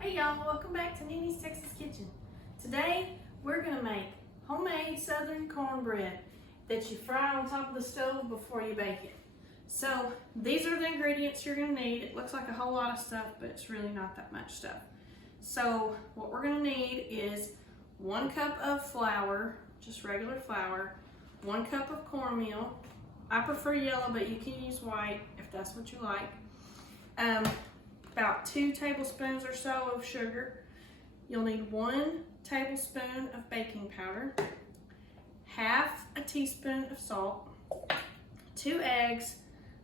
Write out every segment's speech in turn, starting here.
Hey y'all, welcome back to Nini's Texas Kitchen. Today we're going to make homemade southern cornbread that you fry on top of the stove before you bake it. So these are the ingredients you're going to need. It looks like a whole lot of stuff, but it's really not that much stuff. So what we're going to need is 1 cup of flour, just regular flour, 1 cup of cornmeal. I prefer yellow, but you can use white if that's what you like. About 2 tablespoons or so of sugar. You'll need 1 tablespoon of baking powder, half a teaspoon of salt, 2 eggs,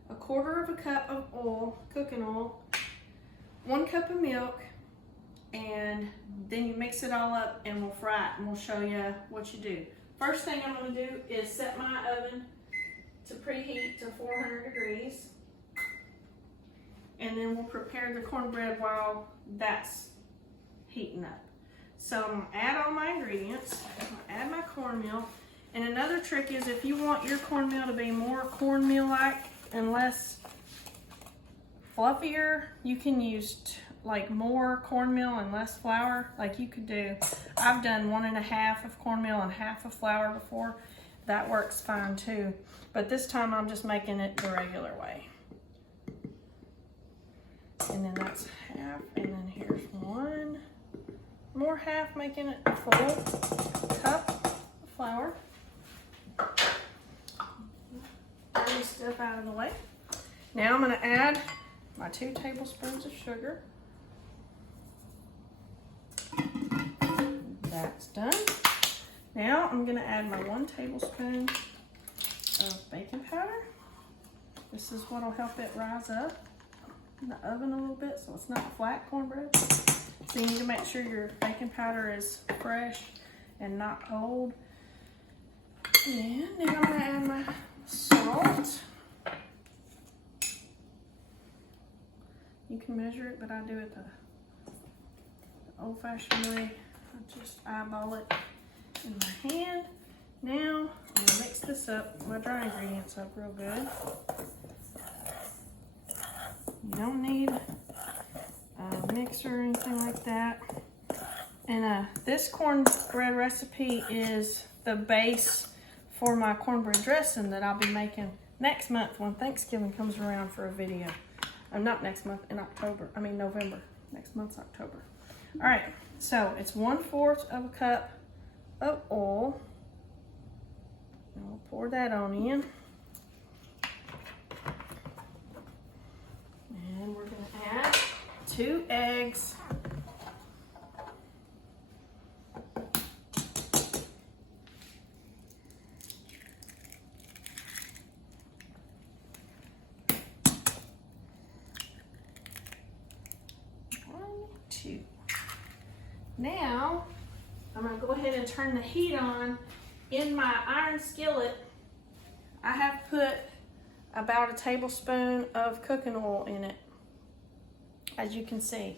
1/4 cup of oil, cooking oil, 1 cup of milk, and then you mix it all up and we'll fry it and we'll show you what you do. First thing I'm going to do is set my oven to preheat to 400 degrees. And then we'll prepare the cornbread while that's heating up. So I'm gonna add all my ingredients. I'm gonna add my cornmeal. And another trick is if you want your cornmeal to be more cornmeal-like and less fluffier, you can use like more cornmeal and less flour. Like you could do, I've done 1 1/2 of cornmeal and half of flour before. That works fine too. But this time I'm just making it the regular way. And then that's half, and then here's 1 more half, making it a full cup of flour. Dirty stuff out of the way. Now I'm going to add my 2 tablespoons of sugar. That's done. Now I'm going to add my 1 tablespoon of baking powder. This is what will help it rise up in the oven a little bit so it's not flat cornbread. So you need to make sure your baking powder is fresh and not old. And then I'm going to add my salt. You can measure it, but I do it the old-fashioned way. I just eyeball it in my hand. Now I'm going to mix this up, my dry ingredients up real good. You don't need a mixer or anything like that. And this cornbread recipe is the base for my cornbread dressing that I'll be making next month when Thanksgiving comes around for a video. Not next month, in October. I mean November. Next month's October. All right, so it's 1/4 cup of oil. And we'll pour that on in. And we're going to add 2 eggs. One, 2. Now, I'm going to go ahead and turn the heat on. In my iron skillet, I have put about 1 tablespoon of cooking oil in it, as you can see.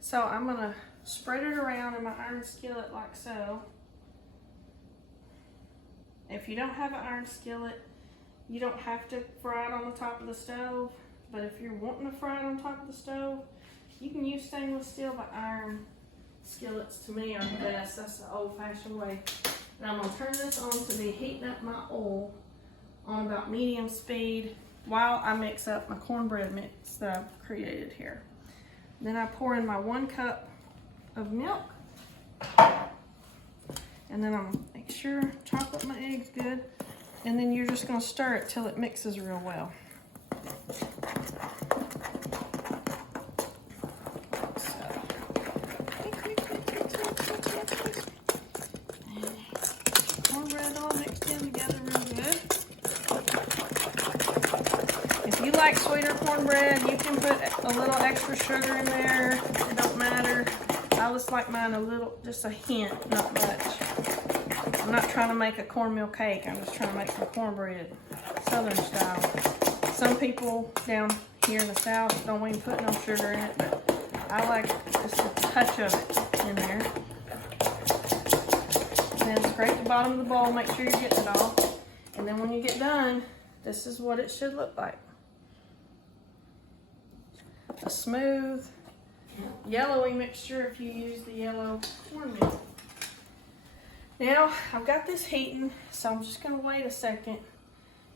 So I'm going to spread it around in my iron skillet like so. If you don't have an iron skillet, you don't have to fry it on the top of the stove. But if you're wanting to fry it on top of the stove, you can use stainless steel, but iron skillets to me are the best. That's the old-fashioned way. And I'm going to turn this on to be heating up my oil on about medium speed while I mix up my cornbread mix that I've created here. Then I pour in my 1 cup of milk. And then I'm going to make sure, chop up my eggs good. And then you're just going to stir it till it mixes real well. Cornbread all mixed in together real good. If you like sweeter cornbread, you can put a little extra sugar in there. It don't matter. I just like mine a little, just a hint, not much. I'm not trying to make a cornmeal cake. I'm just trying to make some cornbread, southern style. Some people down here in the south don't even put no sugar in it, but I like just a touch of it in there. And then scrape the bottom of the bowl, make sure you're getting it all. And then when you get done, this is what it should look like. A smooth, yellowy mixture if you use the yellow cornmeal. Now, I've got this heating, so I'm just gonna wait a second,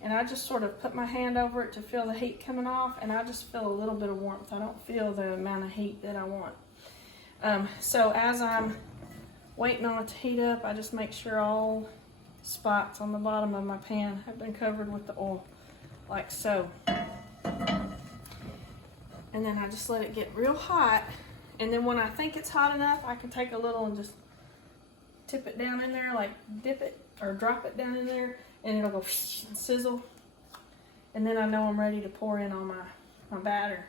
and I just sort of put my hand over it to feel the heat coming off, and I just feel a little bit of warmth. I don't feel the amount of heat that I want. So as I'm waiting on it to heat up, I just make sure all spots on the bottom of my pan have been covered with the oil, like so. And then I just let it get real hot, and then when I think it's hot enough, I can take a little and just tip it down in there, like dip it or drop it down in there, and it'll go and sizzle. And then I know I'm ready to pour in all my batter.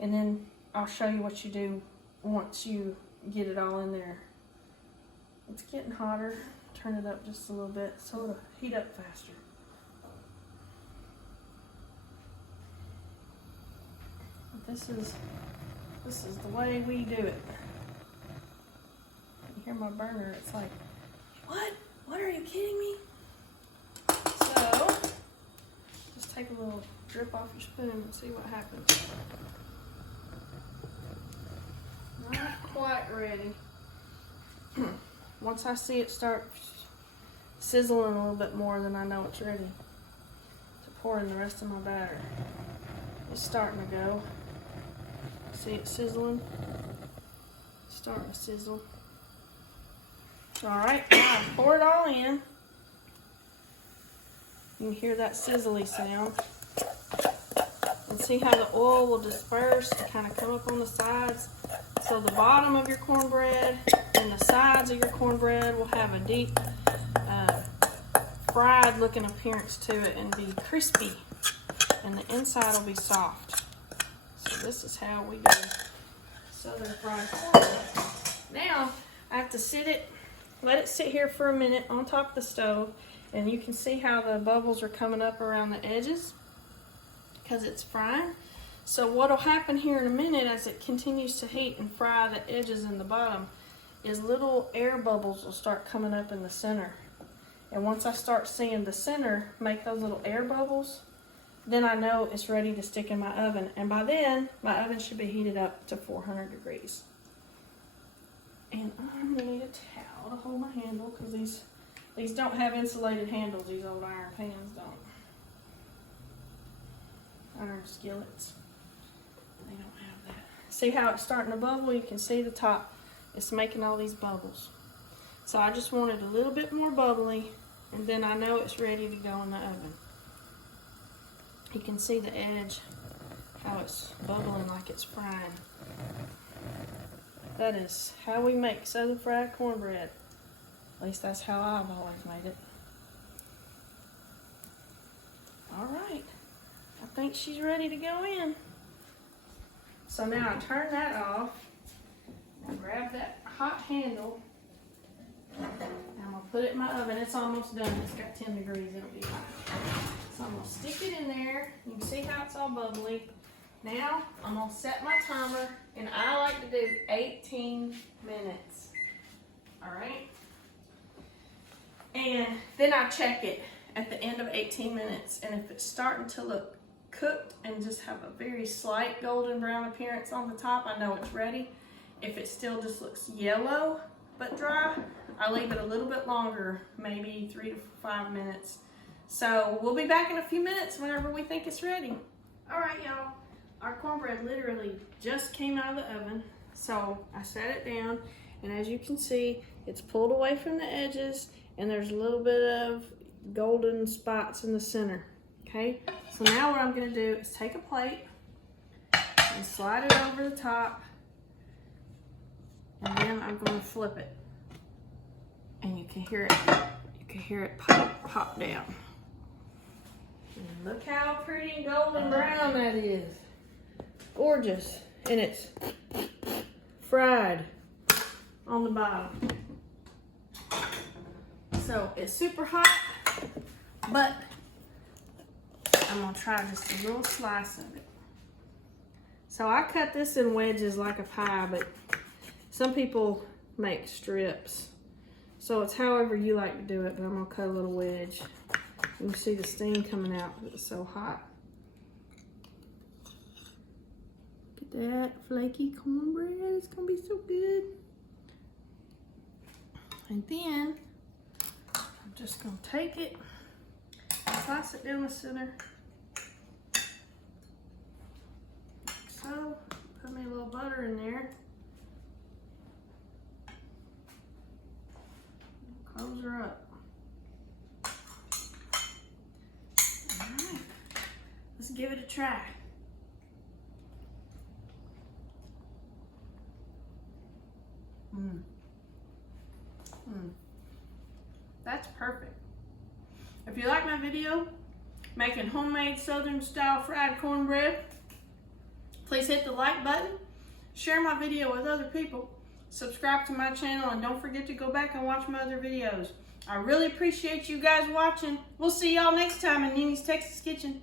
And then I'll show you what you do once you get it all in there. It's getting hotter. Turn it up just a little bit so it'll heat up faster. This is the way we do it. You hear my burner, it's like, what? What, are you kidding me? So, just take a little drip off your spoon and see what happens. Not quite ready. Once I see it start sizzling a little bit more, then I know it's ready to pour in the rest of my batter. It's starting to go. See it sizzling? It's starting to sizzle. Alright, now I pour it all in. You can hear that sizzly sound. And see how the oil will disperse and kind of come up on the sides. So the bottom of your cornbread and the sides of your cornbread will have a deep fried looking appearance to it and be crispy. And the inside will be soft. So this is how we do southern fried cornbread. Now I have to let it sit here for a minute on top of the stove, and you can see how the bubbles are coming up around the edges because it's frying. So what will happen here in a minute as it continues to heat and fry the edges and the bottom is little air bubbles will start coming up in the center. And once I start seeing the center make those little air bubbles, then I know it's ready to stick in my oven. And by then, my oven should be heated up to 400 degrees. And I'm gonna need a towel to hold my handle because these don't have insulated handles, these old iron pans don't. Iron skillets, they don't have that. See how it's starting to bubble? You can see the top, it's making all these bubbles. So I just wanted a little bit more bubbly, and then I know it's ready to go in the oven. You can see the edge, how it's bubbling like it's frying. That is how we make southern fried cornbread. At least that's how I've always made it. All right, I think she's ready to go in. So now I turn that off. I grab that hot handle. And I'm gonna put it in my oven. It's almost done. It's got 10 degrees. It'll be hot. So I'm gonna stick it in there. You can see how it's all bubbly. Now I'm gonna set my timer, and I like to do 18 minutes. All right. And then I check it at the end of 18 minutes, and if it's starting to look cooked and just have a very slight golden brown appearance on the top, I know it's ready. If it still just looks yellow but dry, I leave it a little bit longer, maybe 3 to 5 minutes. So we'll be back in a few minutes whenever we think it's ready. All right, y'all, our cornbread literally just came out of the oven. So I set it down, and as you can see, it's pulled away from the edges, and there's a little bit of golden spots in the center. Okay, so now what I'm gonna do is take a plate and slide it over the top, and then I'm gonna flip it, and you can hear it pop down. And look how pretty golden brown that is. Gorgeous. And it's fried on the bottom. So it's super hot, but I'm gonna try just a little slice of it. So I cut this in wedges like a pie, but some people make strips. So it's however you like to do it, but I'm gonna cut a little wedge. You can see the steam coming out, it's so hot. Get at that flaky cornbread. It's gonna be so good. And then I'm just gonna take it, slice it down the center. Like so. Put me a little butter in there. Close her up. Alright. Let's give it a try. That's perfect. If you like my video making homemade Southern style fried cornbread, please hit the like button, share my video with other people, subscribe to my channel, and don't forget to go back and watch my other videos. I really appreciate you guys watching. We'll see y'all next time in Nini's Texas Kitchen.